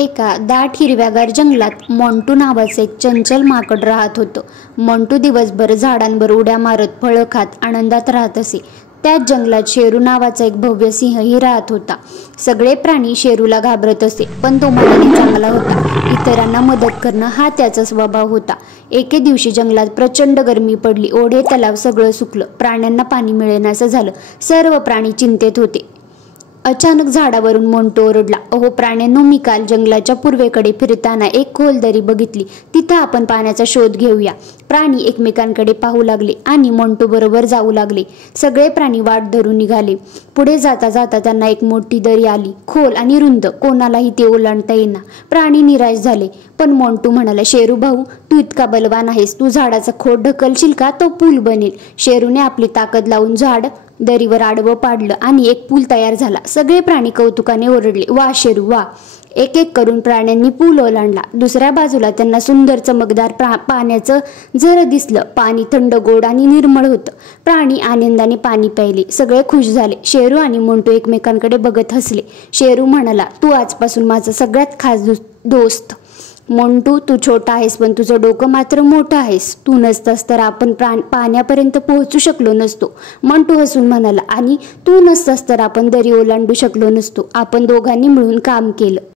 एका दाट हिरव्यागार जंगलात मोंटू नावाचं एक चंचल माकड राहत होतं. मोंटू दिवसभर झाडांवर उड्या मारत फळं खात आनंदात राहत असे. त्याच जंगलात शेरू नावाचा एक भव्य सिंहही राहत होता. सगळे प्राणी शेरूला घाबरत असे, पण तो मनाने चांगला होता. इतरांना मदत करणं हा त्याचा स्वभाव होता. एके दिवशी जंगलात प्रचंड गरमी पडली. ओढे तलाव सगळं सुकलं. प्राण्यांना पाणी मिळेनासं झालं. सर्व प्राणी चिंतेत होते. अचानक झाडावरून मोंटू ओरडला, अहो प्राण्यांनो, मी काल जंगलाच्या पूर्वेकडे फिरताना एक खोल दरी बघितली. तिथं आपण पाण्याचा शोध घेऊया. प्राणी एकमेकांकडे पाहू लागले आणि मोंटू बरोबर जाऊ लागले. सगळे प्राणी वाट धरून निघाले. पुढे जाता जाता त्यांना एक मोठी दरी आली, खोल आणि रुंद. कोणालाही ते ओलांडता येईना. प्राणी निराश झाले. पण मोंटू म्हणाला, शेरू भाऊ, तू इतका बलवान आहेस. तू झाडाचा खोड ढकलशील का? तो पूल बनेल. शेरूने आपली ताकद लावून झाड दरीवर आडवं पाडलं आणि एक पूल तयार झाला. सगळे प्राणी कौतुकाने ओरडले, वा शेरू वा. एक एक करून प्राण्यांनी पूल ओलांडला. दुसऱ्या बाजूला त्यांना सुंदर चमकदार पाण्याचं झरं दिसलं. पाणी थंड, गोड आणि निर्मळ होतं. प्राणी आनंदाने पाणी प्यायले. सगळे खुश झाले. शेरू आणि मोंटू एकमेकांकडे बघत हसले. शेरू म्हणाला, तू आजपासून माझा सगळ्यात खास दोस्त. मोंटू, तू छोटा आहेस, पण तुझं डोकं मात्र मोठं आहेस. तू नसतास तर आपण पाण्यापर्यंत पोहोचू शकलो नसतो. मोंटू हसून म्हणाला, आणि तू नसतास तर आपण दरी ओलांडू शकलो नसतो. आपण दोघांनी मिळून काम केलं.